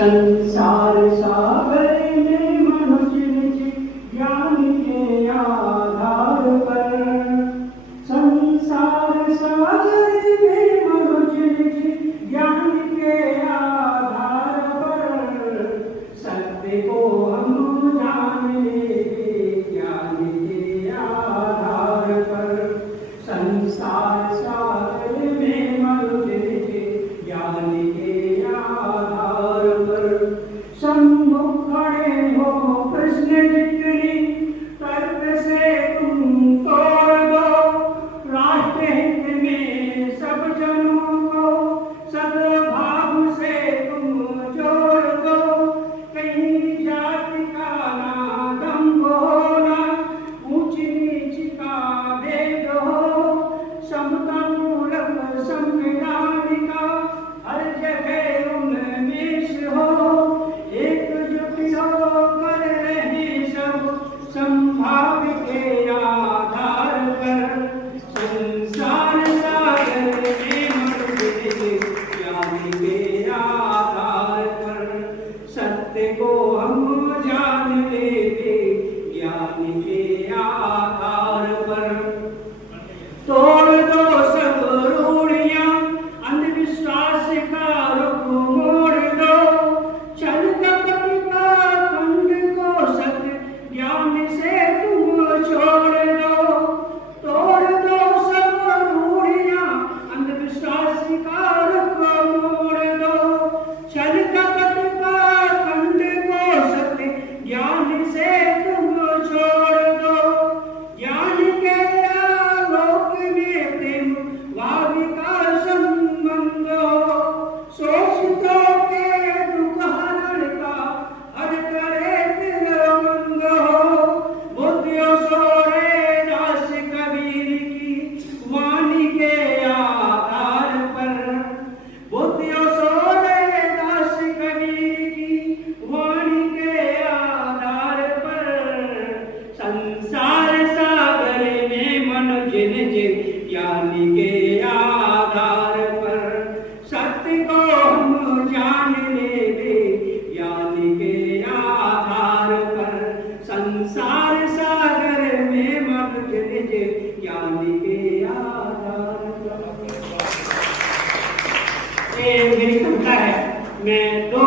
संसार सागर में मनुष्य निज ज्ञान के आधार पर, संसार सागर में मनुष्य निज ज्ञान के आधार पर, सत्य को हम जान लेंगे ज्ञान के आधार पर। संसार सागर में मनुष्य निज ज्ञान के आधार पर, सम्मुख खड़े हो प्रश्न जितनी तर्क से तुम तोड़ दो, राष्ट्र हित में सब जनों को सद्भाव से तुम जोड़ दो। कहीं जाति का ना दंभ हो ना ऊंच नीच का भेद हो, समता मूलक संविधान का हर जगह उन्मेष हो। एकजुट होकर रहे सब संभाव के आधार पर, संसार सागर में मनुष्य ज्ञान के आधार पर, सत्य को हम जान लेंगे ज्ञान के आधार पर। तोड़ दो सब रूढ़ियां अंधविश्वास का रुख मोड़ दो, चल कपट का खंड को सत्य ज्ञान से तुम छोड़ दो। तोड़ दो सब रूढ़ियां अंधविश्वास का रुख मोड़ दो, चल कपट का खंड को सत्य ज्ञान से तुम छोड़ दो। ज्ञान के आलोक में प्रेम भाव का संबंध हो, शोषितों के दुख हरण का हर करे तिरमंग हो। बुद्धियों सोरे दास कबीर की वाणी के आधार पर, बुद्धियों सोरे दास कबीर की वाणी के आधार पर, संसार सागर में मनुष्य निज ज्ञान के आधार पर, सत्य को हम जान लेंगे ज्ञान के आधार पर। संसार सागर में मनुष्य निज ज्ञान के आधार पर। ये मेरी कविता है। मैं दो